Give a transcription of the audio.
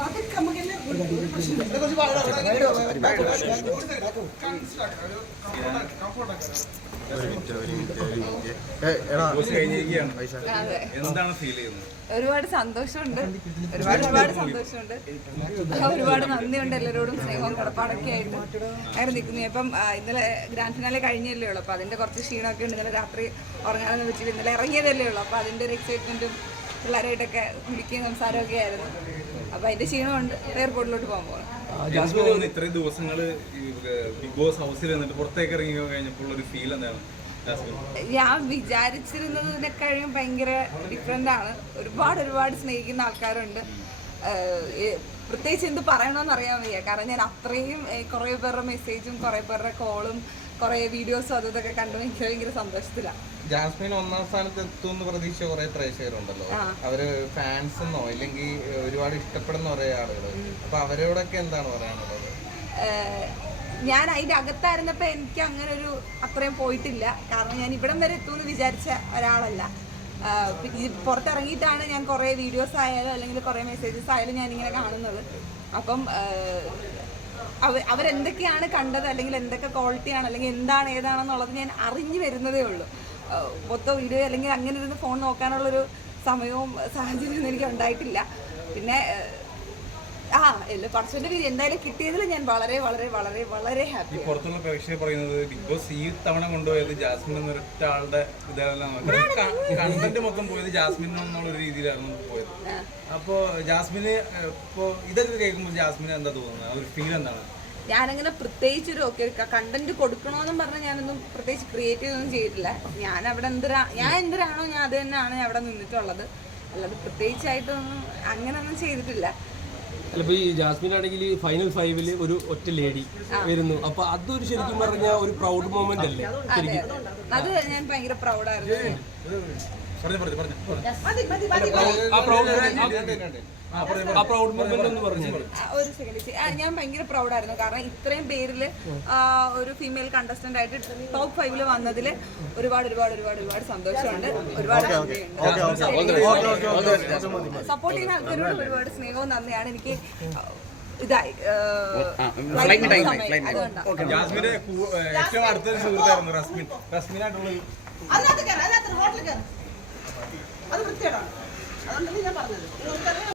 അതൊക്കെ ഒരുപാട് സന്തോഷമുണ്ട് ഒരുപാട് ഒരുപാട് സന്തോഷമുണ്ട് ഒരുപാട് നന്ദിയുണ്ട് എല്ലാവരോടും സ്നേഹവും കടപ്പാടൊക്കെ ആയിട്ട് അങ്ങനെ നിൽക്കുന്നു ഇപ്പം ഇന്നലെ ഗ്രാൻഡ് ഫിനാലെ കഴിഞ്ഞല്ലേ ഉള്ളൂ അപ്പോൾ അതിന്റെ കുറച്ച് ക്ഷീണമൊക്കെ ഉണ്ട് ഇന്നലെ രാത്രി ഉറങ്ങാനൊന്നും വെച്ചിട്ട് ഇന്നലെ ഇറങ്ങിയതല്ലേ ഉള്ളൂ അപ്പോൾ അതിന്റെ ഒരു എക്സൈറ്റ്മെന്റും പിള്ളേരായിട്ടൊക്കെ കുടിക്കുകയും സംസാരമൊക്കെ ആയിരുന്നു അപ്പോൾ അതിന്റെ ക്ഷീണമുണ്ട്. എയർപോർട്ടിലോട്ട് എനിക്ക് തോന്നുന്നു ഇത്രയും ദിവസങ്ങൾ ബിഗ് ബോസ് ഹൗസിൽ നിന്നിട്ട് പുറത്തേക്ക് ഇറങ്ങി കഴിഞ്ഞപ്പോൾ ഒരു ഫീൽ എന്താണ്? ജാസ്മിൻ? ഞാൻ വിചാരിച്ചിരുന്നതിനെക്കഴിയും ഭയങ്കര ഡിഫറെന്റ് ആണ്. ഒരുപാട് ഒരുപാട് സ്നേഹിക്കുന്ന ആൾക്കാരുണ്ട്. പ്രത്യേകിച്ച് എന്ത് പറയണമെന്ന് അറിയാൻ വയ്യ. കാരണം ഞാൻ അത്രയും കുറേ പേരുടെ മെസ്സേജും കുറേ പേരുടെ കോളും കുറേ വീഡിയോസും അതും ഇതൊക്കെ കണ്ടു. എനിക്ക് ഭയങ്കര സന്തോഷത്തിലാണ് ജാസ്മിൻ ഒന്നാം സ്ഥാനത്ത് എത്തുമെന്ന് പ്രതീക്ഷ കുറെ പ്രേക്ഷകരുണ്ടല്ലോ. അവർ ഫാൻസ് എന്നോ ഇല്ലെങ്കിൽ ഒരുപാട് ഇഷ്ടപ്പെടുന്ന കുറെ ആളുകൾ അപ്പൊ അവരോടൊക്കെ എന്താണ് പറയാനുള്ളത്? ഞാൻ അതിന്റെ അകത്തായിരുന്നപ്പോ എനിക്ക് അങ്ങനെ ഒരു അത്രയും പോയിട്ടില്ല. കാരണം ഞാൻ ഇവിടം വരെ എത്തുമെന്ന് വിചാരിച്ച ഒരാളല്ല. പുറത്തിറങ്ങിയിട്ടാണ് ഞാൻ കുറേ വീഡിയോസ് ആയാലും അല്ലെങ്കിൽ കുറേ മെസ്സേജസ് ആയാലും ഇങ്ങനെ കാണുന്നത്. അപ്പം അവരെന്തൊക്കെയാണ് കണ്ടത്? അല്ലെങ്കിൽ എന്തൊക്കെ ക്വാളിറ്റിയാണ് അല്ലെങ്കിൽ എന്താണ് ഏതാണെന്നുള്ളത് ഞാൻ അറിഞ്ഞു വരുന്നതേ ഉള്ളൂ. മൊത്തം വീഡിയോ അല്ലെങ്കിൽ അങ്ങനെ ഇരുന്ന് ഫോൺ നോക്കാനുള്ളൊരു സമയവും സാഹചര്യവും എനിക്ക് ഉണ്ടായിട്ടില്ല. പിന്നെ ആ എല്ലാ പടച്ചോന്റെ വിധി എന്തായാലും കിട്ടിയതിൽ ഞാൻ വളരെ വളരെ വളരെ വളരെ ഹാപ്പി പുറത്തുള്ള പ്രേക്ഷകർ പറയുന്നത് ബിഗ് ബോസ് ഈ തവണ കൊണ്ടുപോയത് ജാസ്മിൻ എന്നൊരൊറ്റ ആളുടെ കണ്ടന്റ് മൊത്തം പോയത് ജാസ്മിൻ എന്നുള്ള ഒരു രീതിയിലായിരുന്നു പോയത്. അപ്പോ ജാസ്മിന് ഇപ്പോ ഇതൊക്കെ കേൾക്കുമ്പോൾ ജാസ്മിന് എന്താ തോന്നുന്നത്? ആ ഒരു ഫീൽ എന്താണ്? ഞാനങ്ങനെ പ്രത്യേകിച്ച് ഒരു ഓക്കെ കണ്ടന്റ് കൊടുക്കണമെന്നും പറഞ്ഞ് ഞാനൊന്നും പ്രത്യേകിച്ച് ക്രിയേറ്റ് ചെയ്തൊന്നും ചെയ്തിട്ടില്ല. ഞാൻ അവിടെ എന്തിനാ ഞാൻ എന്തിനാണോ ഞാൻ അത് തന്നെയാണ് അവിടെ നിന്നിട്ടുള്ളത്. അല്ലാതെ പ്രത്യേകിച്ചായിട്ടൊന്നും അങ്ങനെയൊന്നും ചെയ്തിട്ടില്ല. അല്ല ഇപ്പൊ ഈ ജാസ്മിൻ ആണെങ്കിൽ ഫൈനൽ ഫൈവിൽ ഒരു ഒറ്റ ലേഡി വരുന്നു. അപ്പൊ അതൊരു ശരിക്കും പറഞ്ഞ ഒരു പ്രൗഡ് മൊമെന്റ് അല്ലേ? ശരിക്കും. അത് ഞാൻ ഭയങ്കര പ്രൗഡായിരുന്നു ഒരു സെക്കൻഡ് ഞാൻ ഭയങ്കര പ്രൗഡായിരുന്നു കാരണം ഇത്രയും പേരിൽ ഒരു ഫീമെയിൽ കണ്ടസ്റ്റന്റ് ആയിട്ട് ടോപ്പ് ഫൈവിൽ വന്നതിൽ ഒരുപാട് ഒരുപാട് ഒരുപാട് ഒരുപാട് സന്തോഷമുണ്ട്. ഒരുപാട് സപ്പോർട്ട് ചെയ്യുന്ന ആൾക്കാരോട് ഒരുപാട് സ്നേഹവും നന്ദിയാണ്. എനിക്ക് ഇതായി. ഏറ്റവും അടുത്തൊരു സുഹൃത്തായിരുന്നു റസ്മിൻ. റസ്മിനായിട്ടുള്ള അത് വൃത്തികേടാണ്. അതുകൊണ്ടല്ലേ ഞാൻ പറഞ്ഞത്.